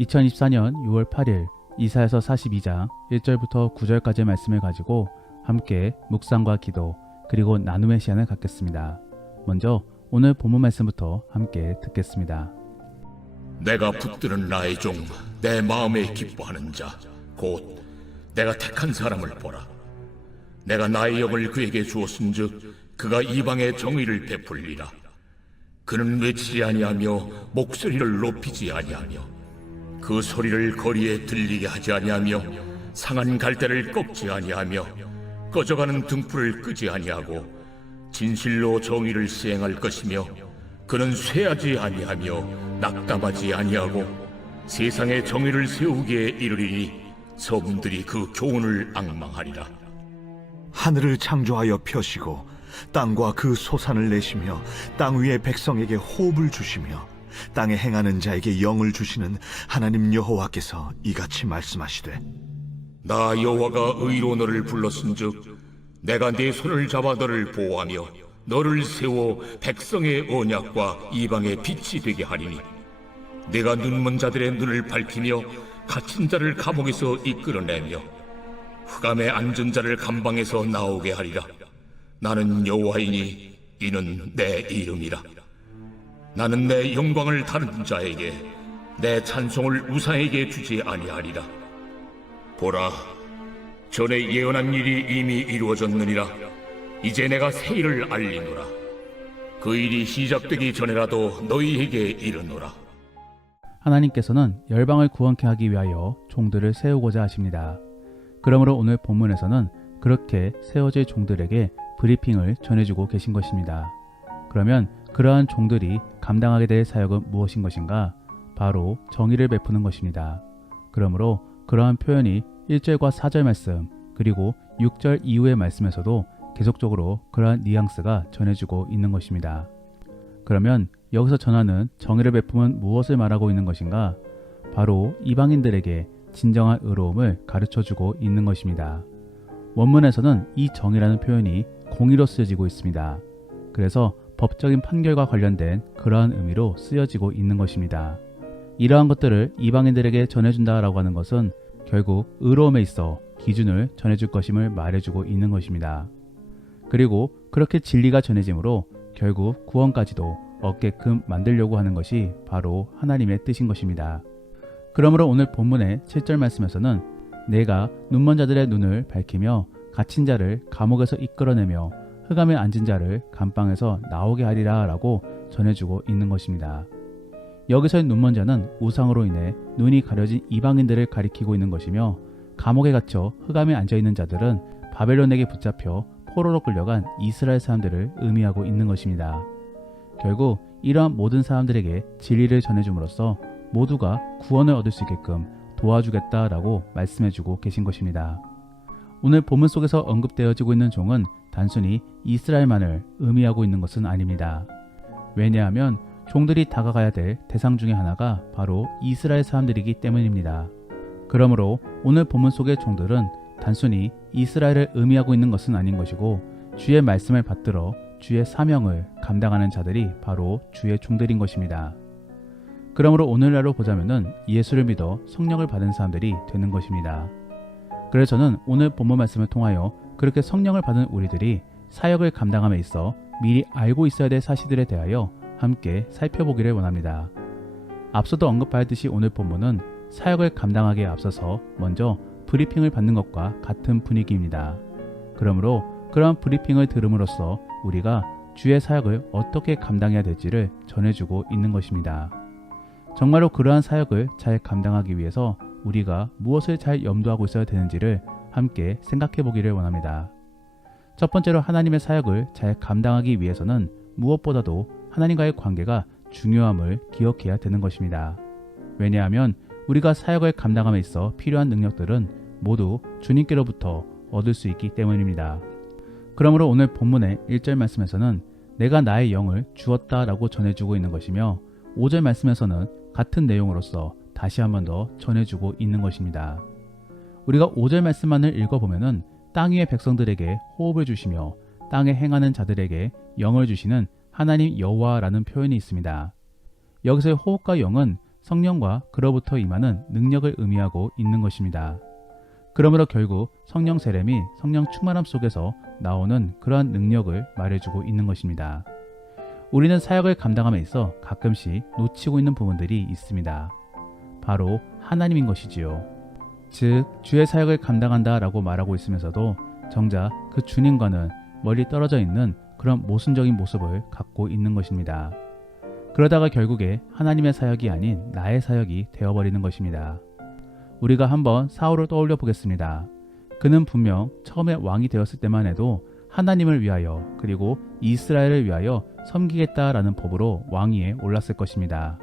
2024년 6월 8일 이사야서 42장 1절부터 9절까지의 말씀을 가지고 함께 묵상과 기도 그리고 나눔의 시간을 갖겠습니다. 먼저 오늘 본문 말씀부터 함께 듣겠습니다. 내가 붙드는 나의 종 내 마음에 기뻐하는 자 곧 내가 택한 사람을 보라. 내가 나의 영을 그에게 주었은즉 그가 이방의 정의를 베풀리라. 그는 외치지 아니하며 목소리를 높이지 아니하며 그 소리를 거리에 들리게 하지 아니하며 상한 갈대를 꺾지 아니하며 꺼져가는 등불을 끄지 아니하고 진실로 정의를 시행할 것이며 그는 쇠하지 아니하며 낙담하지 아니하고 세상에 정의를 세우기에 이르리니 서문들이 그 교훈을 앙망하리라. 하늘을 창조하여 펴시고 땅과 그 소산을 내시며 땅 위의 백성에게 호흡을 주시며 땅에 행하는 자에게 영을 주시는 하나님 여호와께서 이같이 말씀하시되 나 여호와가 의로 너를 불렀은즉 내가 네 손을 잡아 너를 보호하며 너를 세워 백성의 언약과 이방의 빛이 되게 하리니 내가 눈먼 자들의 눈을 밝히며 갇힌 자를 감옥에서 이끌어내며 흑암에 앉은 자를 감방에서 나오게 하리라. 나는 여호와이니 이는 내 이름이라. 나는 내 영광을 다른 자에게 내 찬송을 우상에게 주지 아니하리라. 보라, 전에 예언한 일이 이미 이루어졌느니라. 이제 내가 새 일을 알리노라. 그 일이 시작되기 전에라도 너희에게 이르노라. 하나님께서는 열방을 구원케 하기 위하여 종들을 세우고자 하십니다. 그러므로 오늘 본문에서는 그렇게 세워질 종들에게 브리핑을 전해주고 계신 것입니다. 그러면 그러한 종들이 감당하게 될 사역은 무엇인 것인가? 바로 정의를 베푸는 것입니다. 그러므로 그러한 표현이 1절과 4절 말씀 그리고 6절 이후의 말씀에서도 계속적으로 그러한 뉘앙스가 전해주고 있는 것입니다. 그러면 여기서 전하는 정의를 베품은 무엇을 말하고 있는 것인가? 바로 이방인들에게 진정한 의로움을 가르쳐주고 있는 것입니다. 원문에서는 이 정의라는 표현이 공의로 쓰여지고 있습니다. 그래서 법적인 판결과 관련된 그러한 의미로 쓰여지고 있는 것입니다. 이러한 것들을 이방인들에게 전해준다라고 하는 것은 결국 의로움에 있어 기준을 전해줄 것임을 말해주고 있는 것입니다. 그리고 그렇게 진리가 전해짐으로 결국 구원까지도 얻게끔 만들려고 하는 것이 바로 하나님의 뜻인 것입니다. 그러므로 오늘 본문의 7절 말씀에서는 내가 눈먼 자들의 눈을 밝히며 갇힌 자를 감옥에서 이끌어내며 흑암에 앉은 자를 감방에서 나오게 하리라 라고 전해주고 있는 것입니다. 여기서의 눈먼 자는 우상으로 인해 눈이 가려진 이방인들을 가리키고 있는 것이며 감옥에 갇혀 흑암에 앉아있는 자들은 바벨론에게 붙잡혀 포로로 끌려간 이스라엘 사람들을 의미하고 있는 것입니다. 결국 이러한 모든 사람들에게 진리를 전해줌으로써 모두가 구원을 얻을 수 있게끔 도와주겠다라고 말씀해주고 계신 것입니다. 오늘 본문 속에서 언급되어지고 있는 종은 단순히 이스라엘만을 의미하고 있는 것은 아닙니다. 왜냐하면 종들이 다가가야 될 대상 중에 하나가 바로 이스라엘 사람들이기 때문입니다. 그러므로 오늘 본문 속의 종들은 단순히 이스라엘을 의미하고 있는 것은 아닌 것이고 주의 말씀을 받들어 주의 사명을 감당하는 자들이 바로 주의 종들인 것입니다. 그러므로 오늘날로 보자면은 예수를 믿어 성령을 받은 사람들이 되는 것입니다. 그래서 저는 오늘 본문 말씀을 통하여 그렇게 성령을 받은 우리들이 사역을 감당함에 있어 미리 알고 있어야 될 사실들에 대하여 함께 살펴보기를 원합니다. 앞서도 언급하였듯이 오늘 본문은 사역을 감당하기에 앞서서 먼저 브리핑을 받는 것과 같은 분위기입니다. 그러므로 그러한 브리핑을 들음으로써 우리가 주의 사역을 어떻게 감당해야 될지를 전해주고 있는 것입니다. 정말로 그러한 사역을 잘 감당하기 위해서 우리가 무엇을 잘 염두하고 있어야 되는지를 함께 생각해 보기를 원합니다. 첫 번째로 하나님의 사역을 잘 감당하기 위해서는 무엇보다도 하나님과의 관계가 중요함을 기억해야 되는 것입니다. 왜냐하면 우리가 사역을 감당함에 있어 필요한 능력들은 모두 주님께로부터 얻을 수 있기 때문입니다. 그러므로 오늘 본문의 1절 말씀에서는 내가 나의 영을 주었다라고 전해주고 있는 것이며 5절 말씀에서는 같은 내용으로서 다시 한 번 더 전해주고 있는 것입니다. 우리가 5절 말씀만을 읽어보면은 땅 위의 백성들에게 호흡을 주시며 땅에 행하는 자들에게 영을 주시는 하나님 여호와라는 표현이 있습니다. 여기서의 호흡과 영은 성령과 그로부터 임하는 능력을 의미하고 있는 것입니다. 그러므로 결국 성령 세렘이 성령 충만함 속에서 나오는 그러한 능력을 말해주고 있는 것입니다. 우리는 사역을 감당함에 있어 가끔씩 놓치고 있는 부분들이 있습니다. 바로 하나님인 것이지요. 즉 주의 사역을 감당한다 라고 말하고 있으면서도 정작 그 주님과는 멀리 떨어져 있는 그런 모순적인 모습을 갖고 있는 것입니다. 그러다가 결국에 하나님의 사역이 아닌 나의 사역이 되어버리는 것입니다. 우리가 한번 사울을 떠올려 보겠습니다. 그는 분명 처음에 왕이 되었을 때만 해도 하나님을 위하여 그리고 이스라엘을 위하여 섬기겠다라는 법으로 왕위에 올랐을 것입니다.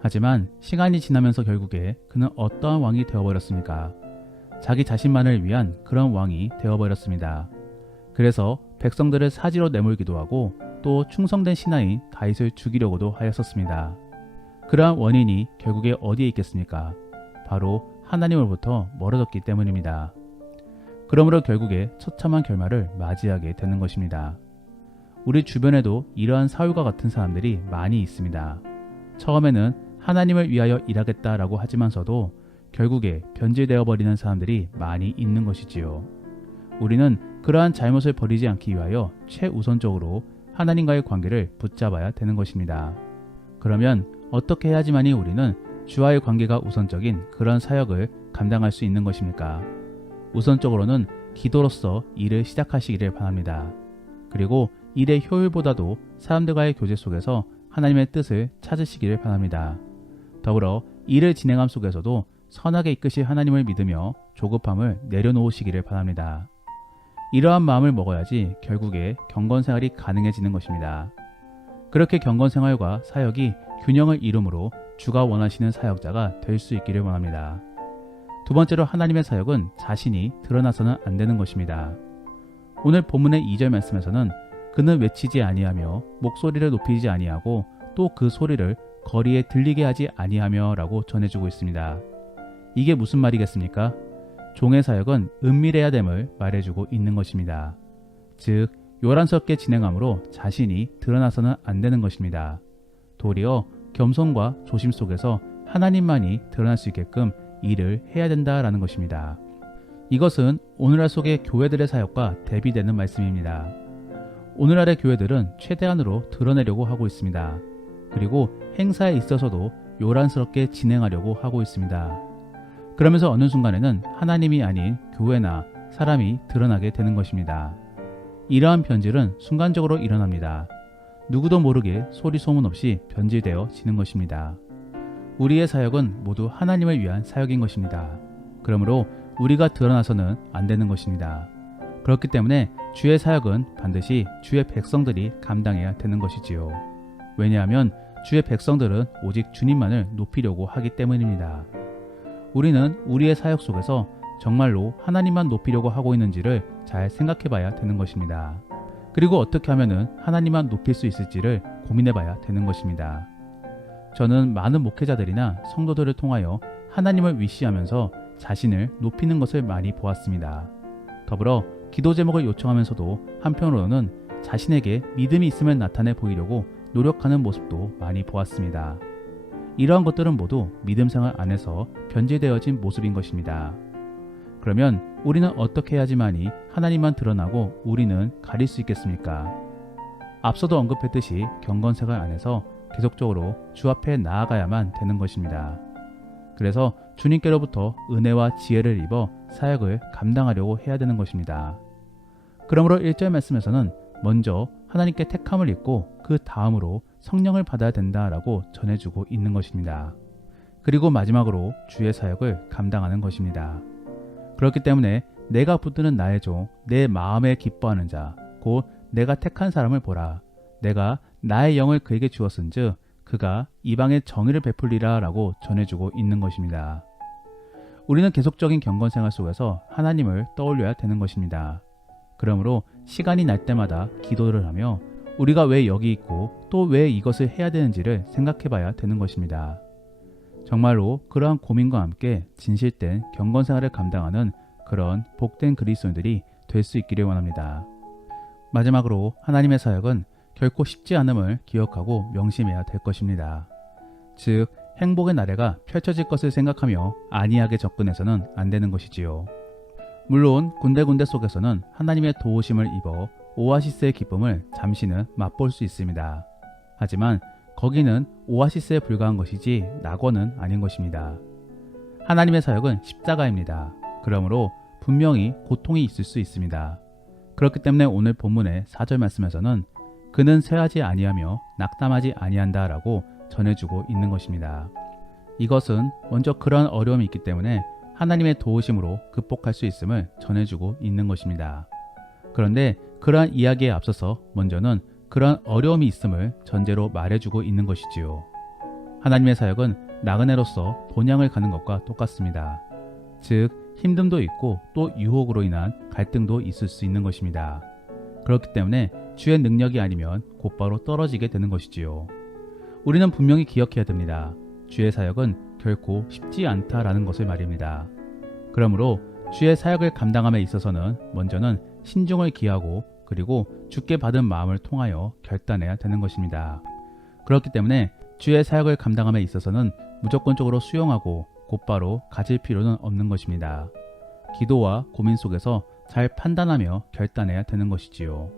하지만 시간이 지나면서 결국에 그는 어떠한 왕이 되어버렸습니까? 자기 자신만을 위한 그런 왕이 되어버렸습니다. 그래서 백성들을 사지로 내몰기도 하고 또 충성된 신하인 다윗을 죽이려고도 하였었습니다. 그러한 원인이 결국에 어디에 있겠습니까? 바로 하나님으로부터 멀어졌기 때문입니다. 그러므로 결국에 처참한 결말을 맞이하게 되는 것입니다. 우리 주변에도 이러한 사울과 같은 사람들이 많이 있습니다. 처음에는 하나님을 위하여 일하겠다라고 하지만서도 결국에 변질되어 버리는 사람들이 많이 있는 것이지요. 우리는 그러한 잘못을 버리지 않기 위하여 최우선적으로 하나님과의 관계를 붙잡아야 되는 것입니다. 그러면 어떻게 해야지만이 우리는 주와의 관계가 우선적인 그런 사역을 감당할 수 있는 것입니까? 우선적으로는 기도로서 일을 시작하시기를 바랍니다. 그리고 일의 효율보다도 사람들과의 교제 속에서 하나님의 뜻을 찾으시기를 바랍니다. 더불어 일을 진행함 속에서도 선하게 이끄실 하나님을 믿으며 조급함을 내려놓으시기를 바랍니다. 이러한 마음을 먹어야지 결국에 경건생활이 가능해지는 것입니다. 그렇게 경건생활과 사역이 균형을 이루므로 주가 원하시는 사역자가 될 수 있기를 원합니다. 두 번째로 하나님의 사역은 자신이 드러나서는 안 되는 것입니다. 오늘 본문의 2절 말씀에서는 그는 외치지 아니하며 목소리를 높이지 아니하고 또 그 소리를 거리에 들리게 하지 아니하며 라고 전해주고 있습니다. 이게 무슨 말이겠습니까? 종의 사역은 은밀해야 됨을 말해주고 있는 것입니다. 즉 요란스럽게 진행함으로 자신이 드러나서는 안 되는 것입니다. 도리어 겸손과 조심 속에서 하나님만이 드러날 수 있게끔 일을 해야 된다라는 것입니다. 이것은 오늘날 속의 교회들의 사역과 대비되는 말씀입니다. 오늘날의 교회들은 최대한으로 드러내려고 하고 있습니다. 그리고 행사에 있어서도 요란스럽게 진행하려고 하고 있습니다. 그러면서 어느 순간에는 하나님이 아닌 교회나 사람이 드러나게 되는 것입니다. 이러한 변질은 순간적으로 일어납니다. 누구도 모르게 소리 소문 없이 변질되어지는 것입니다. 우리의 사역은 모두 하나님을 위한 사역인 것입니다. 그러므로 우리가 드러나서는 안 되는 것입니다. 그렇기 때문에 주의 사역은 반드시 주의 백성들이 감당해야 되는 것이지요. 왜냐하면 주의 백성들은 오직 주님만을 높이려고 하기 때문입니다. 우리는 우리의 사역 속에서 정말로 하나님만 높이려고 하고 있는지를 잘 생각해 봐야 되는 것입니다. 그리고 어떻게 하면 하나님만 높일 수 있을지를 고민해 봐야 되는 것입니다. 저는 많은 목회자들이나 성도들을 통하여 하나님을 위시하면서 자신을 높이는 것을 많이 보았습니다. 더불어 기도 제목을 요청하면서도 한편으로는 자신에게 믿음이 있음을 나타내 보이려고 노력하는 모습도 많이 보았습니다. 이러한 것들은 모두 믿음 생활 안에서 변질되어진 모습인 것입니다. 그러면 우리는 어떻게 해야지만이 하나님만 드러나고 우리는 가릴 수 있겠습니까? 앞서도 언급했듯이 경건생활 안에서 계속적으로 주 앞에 나아가야만 되는 것입니다. 그래서 주님께로부터 은혜와 지혜를 입어 사역을 감당하려고 해야 되는 것입니다. 그러므로 1절 말씀에서는 먼저 하나님께 택함을 입고 그 다음으로 성령을 받아야 된다라고 전해주고 있는 것입니다. 그리고 마지막으로 주의 사역을 감당하는 것입니다. 그렇기 때문에 내가 붙드는 나의 종, 내 마음에 기뻐하는 자, 곧 내가 택한 사람을 보라. 내가 나의 영을 그에게 주었은즉 그가 이방에 정의를 베풀리라 라고 전해주고 있는 것입니다. 우리는 계속적인 경건생활 속에서 하나님을 떠올려야 되는 것입니다. 그러므로 시간이 날 때마다 기도를 하며 우리가 왜 여기 있고 또 왜 이것을 해야 되는지를 생각해 봐야 되는 것입니다. 정말로 그러한 고민과 함께 진실된 경건생활을 감당하는 그런 복된 그리스도인들이 될 수 있기를 원합니다. 마지막으로 하나님의 사역은 결코 쉽지 않음을 기억하고 명심해야 될 것입니다. 즉 행복의 나래가 펼쳐질 것을 생각하며 안이하게 접근해서는 안 되는 것이지요. 물론 군데군데 속에서는 하나님의 도우심을 입어 오아시스의 기쁨을 잠시는 맛볼 수 있습니다. 하지만 거기는 오아시스에 불과한 것이지 낙원은 아닌 것입니다. 하나님의 사역은 십자가입니다. 그러므로 분명히 고통이 있을 수 있습니다. 그렇기 때문에 오늘 본문의 4절 말씀에서는 그는 쇠하지 아니하며 낙담하지 아니한다 라고 전해주고 있는 것입니다. 이것은 먼저 그러한 어려움이 있기 때문에 하나님의 도우심으로 극복할 수 있음을 전해주고 있는 것입니다. 그런데 그러한 이야기에 앞서서 먼저는 그러한 어려움이 있음을 전제로 말해주고 있는 것이지요. 하나님의 사역은 나그네로서 본향을 가는 것과 똑같습니다. 즉 힘듦도 있고 또 유혹으로 인한 갈등도 있을 수 있는 것입니다. 그렇기 때문에 주의 능력이 아니면 곧바로 떨어지게 되는 것이지요. 우리는 분명히 기억해야 됩니다. 주의 사역은 결코 쉽지 않다라는 것을 말입니다. 그러므로 주의 사역을 감당함에 있어서는 먼저는 신중을 기하고 그리고 주께 받은 마음을 통하여 결단해야 되는 것입니다. 그렇기 때문에 주의 사역을 감당함에 있어서는 무조건적으로 수용하고 곧바로 가질 필요는 없는 것입니다. 기도와 고민 속에서 잘 판단하며 결단해야 되는 것이지요.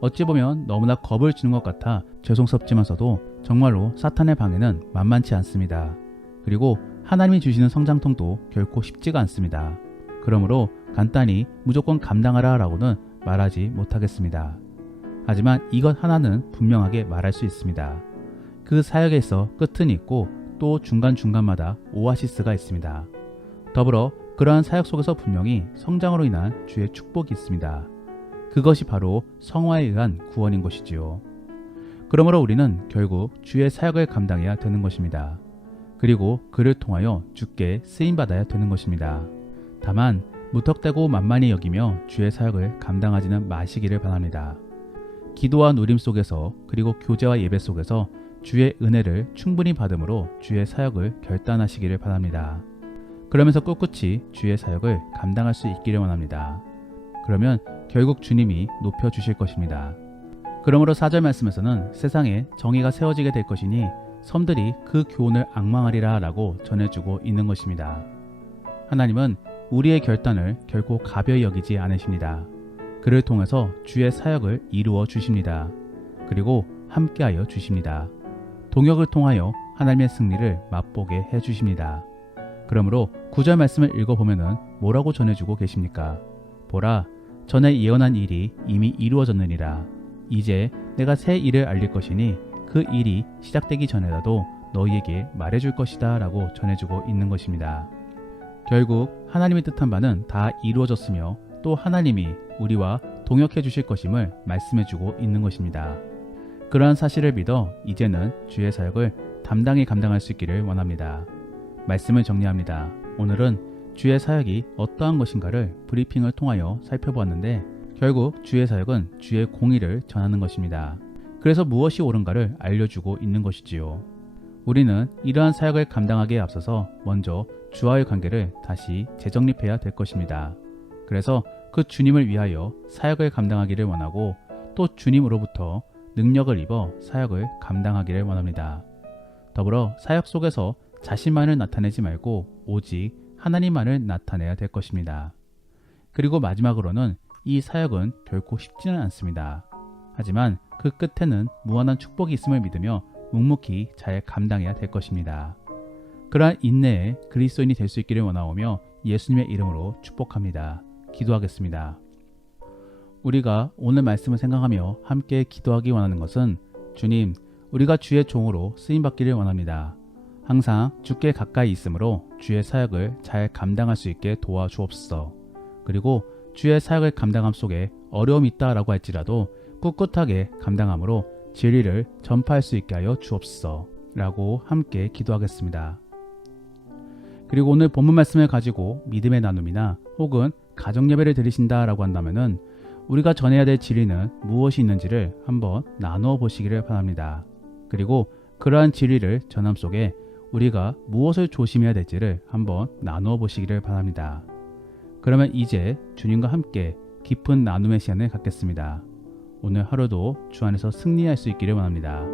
어찌 보면 너무나 겁을 주는 것 같아 죄송스럽지만서도 정말로 사탄의 방해는 만만치 않습니다. 그리고 하나님이 주시는 성장통도 결코 쉽지가 않습니다. 그러므로 간단히 무조건 감당하라 라고는 말하지 못하겠습니다. 하지만 이것 하나는 분명하게 말할 수 있습니다. 그 사역에 있어 끝은 있고 또 중간중간마다 오아시스가 있습니다. 더불어 그러한 사역 속에서 분명히 성장으로 인한 주의 축복이 있습니다. 그것이 바로 성화에 의한 구원인 것이지요. 그러므로 우리는 결국 주의 사역을 감당해야 되는 것입니다. 그리고 그를 통하여 주께 쓰임받아야 되는 것입니다. 다만 무턱대고 만만히 여기며 주의 사역을 감당하지는 마시기를 바랍니다. 기도와 누림 속에서 그리고 교제와 예배 속에서 주의 은혜를 충분히 받음으로 주의 사역을 결단하시기를 바랍니다. 그러면서 꿋꿋이 주의 사역을 감당할 수 있기를 원합니다. 그러면 결국 주님이 높여주실 것입니다. 그러므로 4절 말씀에서는 세상에 정의가 세워지게 될 것이니 섬들이 그 교훈을 앙망하리라 라고 전해주고 있는 것입니다. 하나님은 우리의 결단을 결코 가벼이 여기지 않으십니다. 그를 통해서 주의 사역을 이루어 주십니다. 그리고 함께하여 주십니다. 동역을 통하여 하나님의 승리를 맛보게 해주십니다. 그러므로 9절 말씀을 읽어보면 뭐라고 전해주고 계십니까? 보라, 전에 예언한 일이 이미 이루어졌느니라. 이제 내가 새 일을 알릴 것이니 그 일이 시작되기 전에라도 너희에게 말해줄 것이다 라고 전해주고 있는 것입니다. 결국 하나님이 뜻한 바는 다 이루어졌으며 또 하나님이 우리와 동역해 주실 것임을 말씀해주고 있는 것입니다. 그러한 사실을 믿어 이제는 주의 사역을 담당히 감당할 수 있기를 원합니다. 말씀을 정리합니다. 오늘은 주의 사역이 어떠한 것인가를 브리핑을 통하여 살펴보았는데 결국 주의 사역은 주의 공의를 전하는 것입니다. 그래서 무엇이 옳은가를 알려주고 있는 것이지요. 우리는 이러한 사역을 감당하기에 앞서서 먼저 주와의 관계를 다시 재정립해야 될 것입니다. 그래서 그 주님을 위하여 사역을 감당하기를 원하고 또 주님으로부터 능력을 입어 사역을 감당하기를 원합니다. 더불어 사역 속에서 자신만을 나타내지 말고 오직 하나님만을 나타내야 될 것입니다. 그리고 마지막으로는 이 사역은 결코 쉽지는 않습니다. 하지만 그 끝에는 무한한 축복이 있음을 믿으며 묵묵히 잘 감당해야 될 것입니다. 그러한 인내의 그리스도인이 될 수 있기를 원하오며 예수님의 이름으로 축복합니다. 기도하겠습니다. 우리가 오늘 말씀을 생각하며 함께 기도하기 원하는 것은 주님, 우리가 주의 종으로 쓰임받기를 원합니다. 항상 주께 가까이 있으므로 주의 사역을 잘 감당할 수 있게 도와주옵소서. 그리고 주의 사역을 감당함 속에 어려움이 있다라고 할지라도 꿋꿋하게 감당함으로 진리를 전파할 수 있게 하여 주옵소서 라고 함께 기도하겠습니다. 그리고 오늘 본문 말씀을 가지고 믿음의 나눔이나 혹은 가정예배를 드리신다 라고 한다면 우리가 전해야 될 진리는 무엇이 있는지를 한번 나누어 보시기를 바랍니다. 그리고 그러한 진리를 전함 속에 우리가 무엇을 조심해야 될지를 한번 나누어 보시기를 바랍니다. 그러면 이제 주님과 함께 깊은 나눔의 시간을 갖겠습니다. 오늘 하루도 주 안에서 승리할 수 있기를 원합니다.